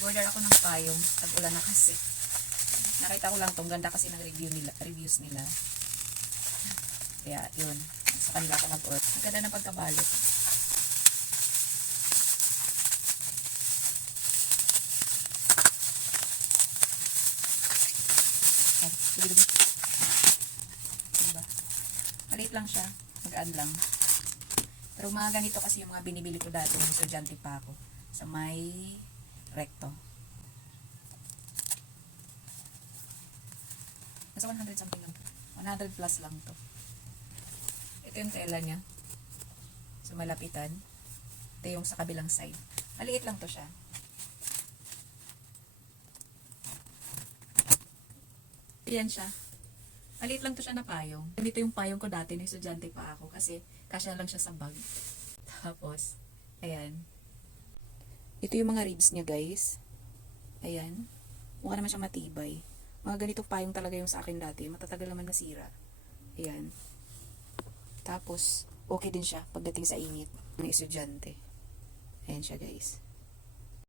Nag-order ako ng payong. Tag-ulan na kasi. Nakita ko lang itong ganda kasi ng reviews nila. Kaya yun. Sa kanila ako nag-order. Ang ganda ng pagkabalot. Diba? Maliit lang siya. Mag-add lang. Pero mga ganito kasi yung mga binibili ko dati nung estudyante pa ako. Sa may recto. Nasa 100 something lang to. 100 plus lang to. Ito yung tela niya. So malapitan. Ito yung sa kabilang side. Maliit lang to siya. Ayan siya. Maliit lang to siya na payong. Dito yung payong ko dati nung estudyante pa ako kasi kasya lang siya sa bag. Tapos, ayan. Ito yung mga ribs niya, guys. Ayan. Mukha naman siya matibay. Mga ganitong payong talaga yung sa akin dati. Matatagal naman masira. Ayan. Tapos, okay din siya pagdating sa init ng estudyante. Ayan siya, guys.